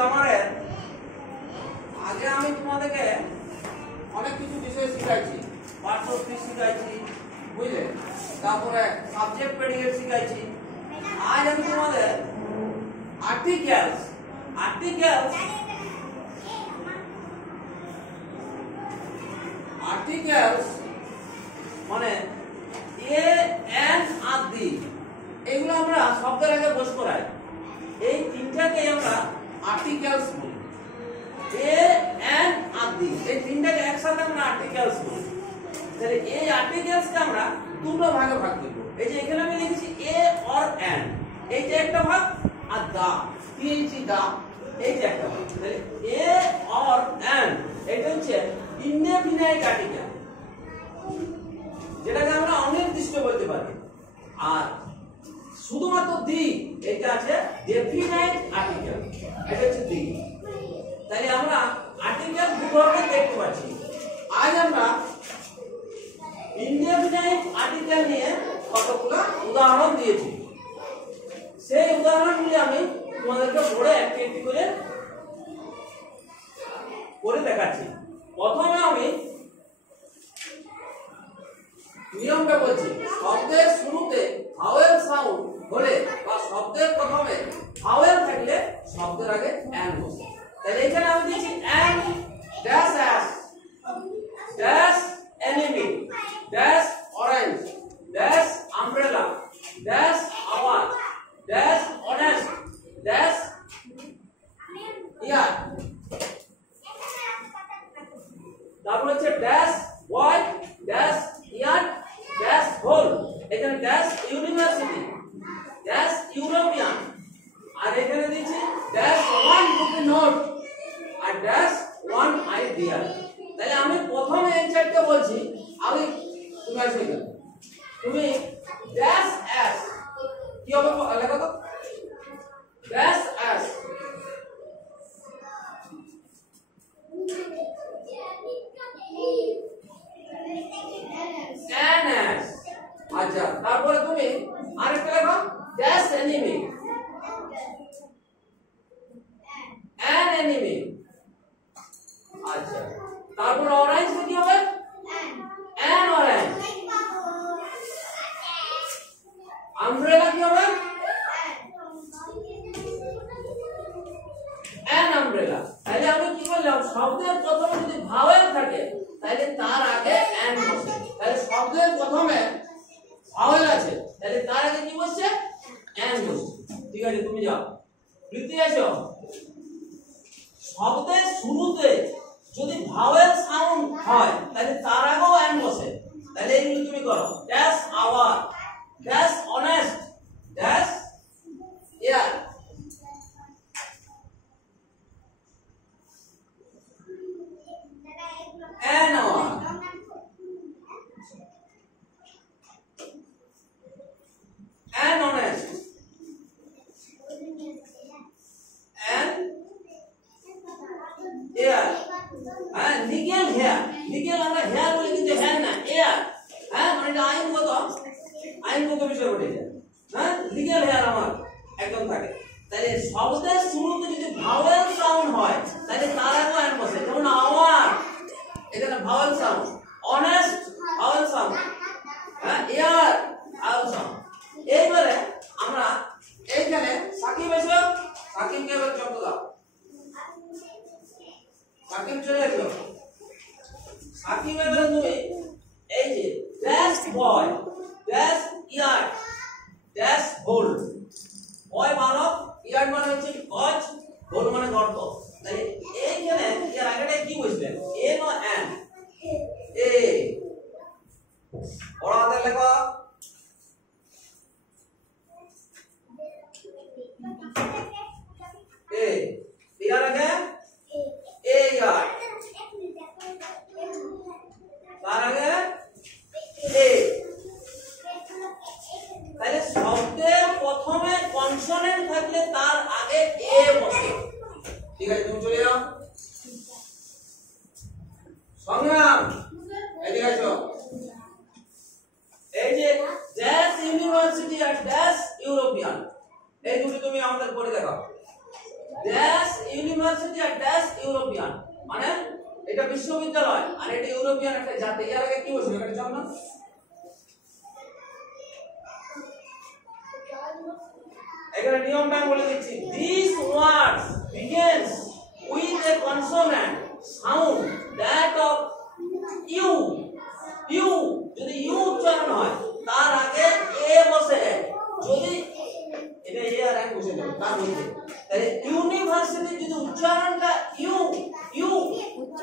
গ্রামারের আগে আমি তোমাদেরকে অনেক কিছু বিষয় শিখাইছি, পাঠ্যপুস্তক শিখাইছি, বুঝলে, তারপরে সাবজেক্ট প্রেডিকেট শিখাইছি। আজ আমি তোমাদের আর্টিকেলস মানে এ এন আর দি, এগুলো আমরা শব্দের আগে বস করাই। এই তিনটাকে আমরা আর্টিকেলস বলি। এ এন আর দি, এই তিনটাকে একসাথে আমরা আর্টিকেলস বলি। তাহলে এই আর্টিকেলসকে আমরা দুটো ভাগে ভাগ করব। এই যে এখানে আমি লিখেছি এ অর এন, এই যে একটা ভাগ, আর দা, টিএইচই দা, এই যে একটা ভাগ। তাহলে এ অর এন এটা হচ্ছে ইনডেফিনাইট আর্টিকেল, যেটাকে আমরা অনির্দিষ্ট বলতে পারি। আর শুধুমাত্র দি, এটা আছে ডেফিনাইট আর্টিকেল, এটা হচ্ছে দি। তাহলে আমরা আর্টিকেল দু ধরনের দেখতে পাচ্ছি। আজ আমরা ইনডেফিনাইট আর্টিকেল নিয়ে কতগুলো উদাহরণ দিয়েছি। সেই উদাহরণগুলি আমি তোমাদেরকে পড়ে একটি একটি করে দেখাচ্ছি। প্রথমে আমি নিয়মটা বলছি। শব্দের শুরুতে ভাওয়েল সাউন্ড হলে বা শব্দের প্রথমে ভাওয়েল থাকলে শব্দের আগে এন বসে। তাহলে এখানে আমি দিয়েছি an dash ash dash enemy dash orange dash umbrella dash hour dash honest dash year, তারপর হচ্ছে dash boy dash year dash whole, এখানে ড্যাশ ইউনিভার্সিটি ড্যাশ ইউরোপিয়ান, আর এখানে দিয়েছি ড্যাশ ওয়ান রুপি নোট আর ড্যাশ ওয়ান আইডিয়া। তাহলে আমি প্রথমে এই চারটে বলছি, আমি তুমি আসবে কেন, তুমি ড্যাশ এস কি হবে লেখো তো, ড্যাশ এস এনএস। আচ্ছা, তারপরে তুমি আরেকটা লেখো ড্যাশ এনিমি এন এনিমি। আচ্ছা, তারপর অরেঞ্জ কি হবে, এন অরেঞ্জ। আমব্রেলা কি হবে, এন আমব্রেলা। তাহলে আমি কি বললাম, শব্দের প্রথমে যদি ভাওয়েল থাকে তাহলে তার আগে এন বসে। তাহলে শব্দের প্রথমে ভাওয়েল আছে, তাহলে তার আগে কি বসছে, এন বসছে। ঠিক আছে, তুমি যাও বৃত্তি আসো। শব্দের শুরুতে যদি ভাওয়েল সাউন্ড হয় তাহলে তার আগেও এন বসে। তাহলে এইগুলো তুমি করো, dash hour dash honest dash year, an hour an honest an heir. হ্যাঁ, লিগেল হেয়ার, লিগেল আমরা হেয়ার বলি কিন্তু হেয়ার না, এয়ার। হ্যাঁ, মানে এটা আইনগত বিষয় বটে। হ্যাঁ, লিগেল হেয়ার আমার একদম থাকে। তাহলে শব্দের শুরুতে যদি ভাওয়েল সাউন্ড হয় তাহলে তার আগে এন বসে। যেমন আওয়ার, এখানে vowel sound, honest vowel sound, হ্যাঁ, এয়ার ভাওয়েল সাউন্ড। এইবারে আমরা এইখানে সাকিব এসো, সাকিবকে এবার চক্র দাও, সাকিব চলে এসো। সাকিব এবারে তুমি এই যে dash boy dash year dash whole, বয় মানব, ইয়ার মানে হচ্ছে গজ, হোল মানে গর্ত। তাহলে এইখানে এর আগেটা কি বসবে, এ না এন, এ বড় হাতে লেখো, এ ইয়ার আগে এ ইয়ার, তার আগে এ। তাহলে শব্দের প্রথমে কনসোনেন্ট থাকলে তার আগে এ বসে। ঠিক আছে, তুমি চলে যাও। সংগ্রাম এদিকে আসো। এই যে ড্যাশ ইউনিভার্সিটি আর ড্যাশ ইউরোপিয়ান, এই দুটো তুমি আমাদের পড়ে দেখাও। ড্যাশ ইউনিভার্সিটি আর ড্যাশ ইউরোপিয়ান, মানে এটা বিশ্ববিদ্যালয় আর এটা ইউরোপিয়ান একটা জাতি। এর আগে কি বলছিল এটা জানো না? এখানে নিয়মটা বলে দিচ্ছি। These words begins with a consonant sound that of you. You যদি ইউ উচ্চারণ হয় তার আগে এ বসে, যদি এটা এ আর এক বসে যাবে তার মধ্যে, তাহলে ইউনিভার্সিটি যদি উচ্চারণটা ইউ ইউ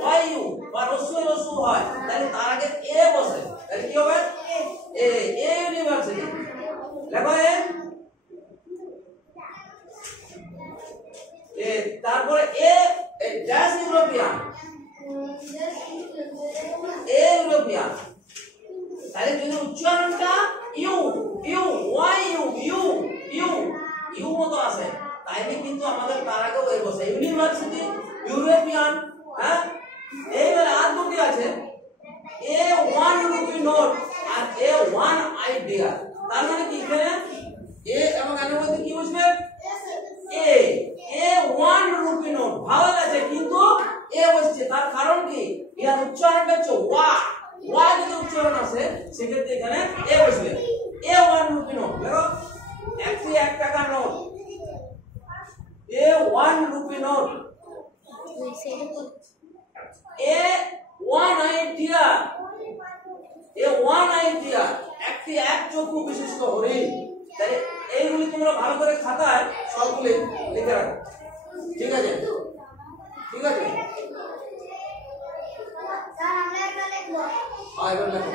ওয়াই ইউ বা রস্যই রস্য হয় তাহলে তার আগে এ বসে, তাহলে কি হবে? এ এ ইউনিভার্সিটি লেখো এ, তারপরে a dash European, a European, তাহলে যদি উচ্চারণটা U U Y U U U U মতো আসে তাইলে কিন্তু আমাদের তার আগে ওই বসে ইউনিভার্সিটি ইউরোপিয়ান। হ্যাঁ, এইবার আর দুটি আছে, এ ওয়ান রুপি নোট আর এ ওয়ান আইডিয়া। তার মানে কি এখানে এ এবং এর মধ্যে কি বসবে? এ এ ওয়ান রুপি নোট ভালো আছে কিন্তু এ বসছে, তার কারণ কি? এর উচ্চারণটা হচ্ছে ওয়া, ওয়া যদি উচ্চারণ আসে সেক্ষেত্রে এখানে এ বসবে। এ ওয়ান রুপি নোট দেখো, একটি 1 টাকার নোট, এ ওয়ান রুপি নোট, এ ওয়ান আইডিয়া, এ ওয়ান আইডিয়া একটি এক চক্ষু বিশিষ্ট হরিণ। তাই এইগুলি তোমরা ভালো করে খাতায় সবগুলি লিখে রাখো, ঠিক আছে? ঠিক আছে, স্যার আমরা একটা লিখবো। এবার লেখো।